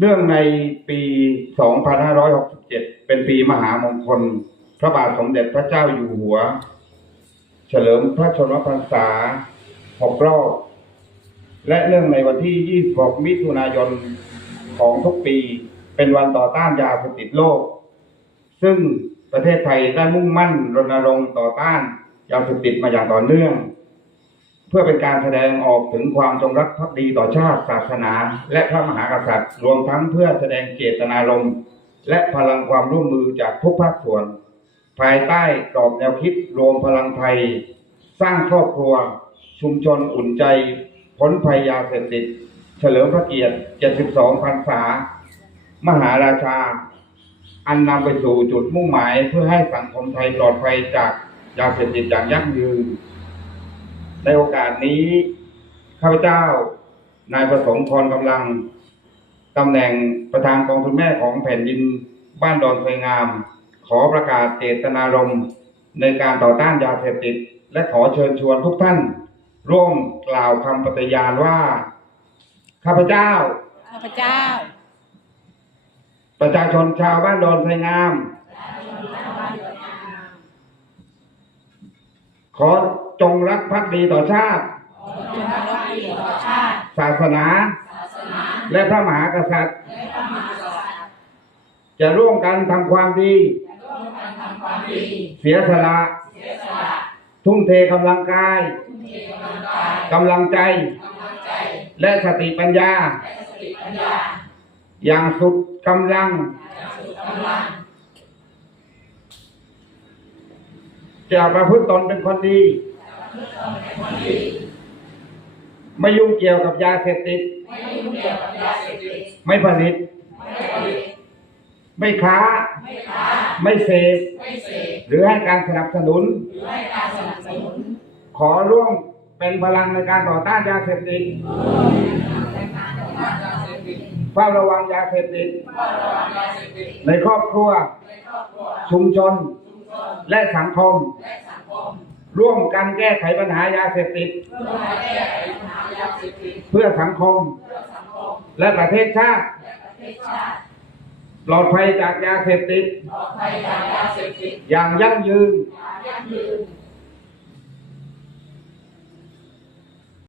เนื่องในปี 2567 เป็นปีมหามงคล พระบาทสมเด็จพระเจ้าอยู่หัว เฉลิมพระชนมพรรษา 6 รอบ และเนื่องในวันที่ 26 มิถุนายนของทุกปี เป็นวันต่อต้านยาเสพติดโลก ซึ่งประเทศไทยได้มุ่งมั่นรณรงค์ต่อต้านยาเสพติดมาอย่างต่อเนื่อง เพื่อเป็นการแสดงออกถึงความจงรักภักดีต่อชาติศาสนา และพระมหากษัตริย์ รวมทั้งเพื่อแสดงเจตนารมณ์และพลังความร่วมมือจากทุกภาคส่วน ภายใต้กรอบแนวคิดรวมพลังไทย สร้างครอบครัว ชุมชนอุ่นใจพ้นภัยยาเสพติด เฉลิมพระเกียรติ 72 พรรษา มหาราชา อันนำไปสู่จุดมุ่งหมายเพื่อให้สังคมไทยปลอดภัยจากยาเสพติดอย่างยั่งยืน ในโอกาสนี้ข้าพเจ้านายประสงค์พรกำลังตำแหน่งประธานกองทุนแม่ของแผ่นดินบ้านดอนไฟงาม ขอประกาศเจตนารมณ์ในการต่อต้านยาเสพติด และขอเชิญชวนทุกท่าน ร่วมกล่าวคำปฏิญาณว่า ข้าพเจ้า ข้าพเจ้า ประชาชนชาวบ้านดอนไฟงามขอ จงรักภักดีต่อชาติจงรักภักดีต่อชาติ ศาสนา และพระมหากษัตริย์ จะร่วมกันทำความดี เสียสละ ทุ่มเทกำลังกายกำลังใจ และสติปัญญา อย่างสุดกำลัง จะประพฤติตนเป็นคนดี ไม่ยุ่งเกี่ยวกับยาเสพติด ไม่ผลิต ไม่ค้า ไม่เสพ หรือให้การสนับสนุน ขอร่วมเป็นพลังในการต่อต้านยาเสพติดเฝ้าระวังยาเสพติด ในครอบครัว ชุมชน และสังคม ร่วมกันแก้ไขปัญหายาเสพติด เพื่อสังคม และประเทศชาติปลอดภัยจากยาเสพติด อย่างยั่งยืน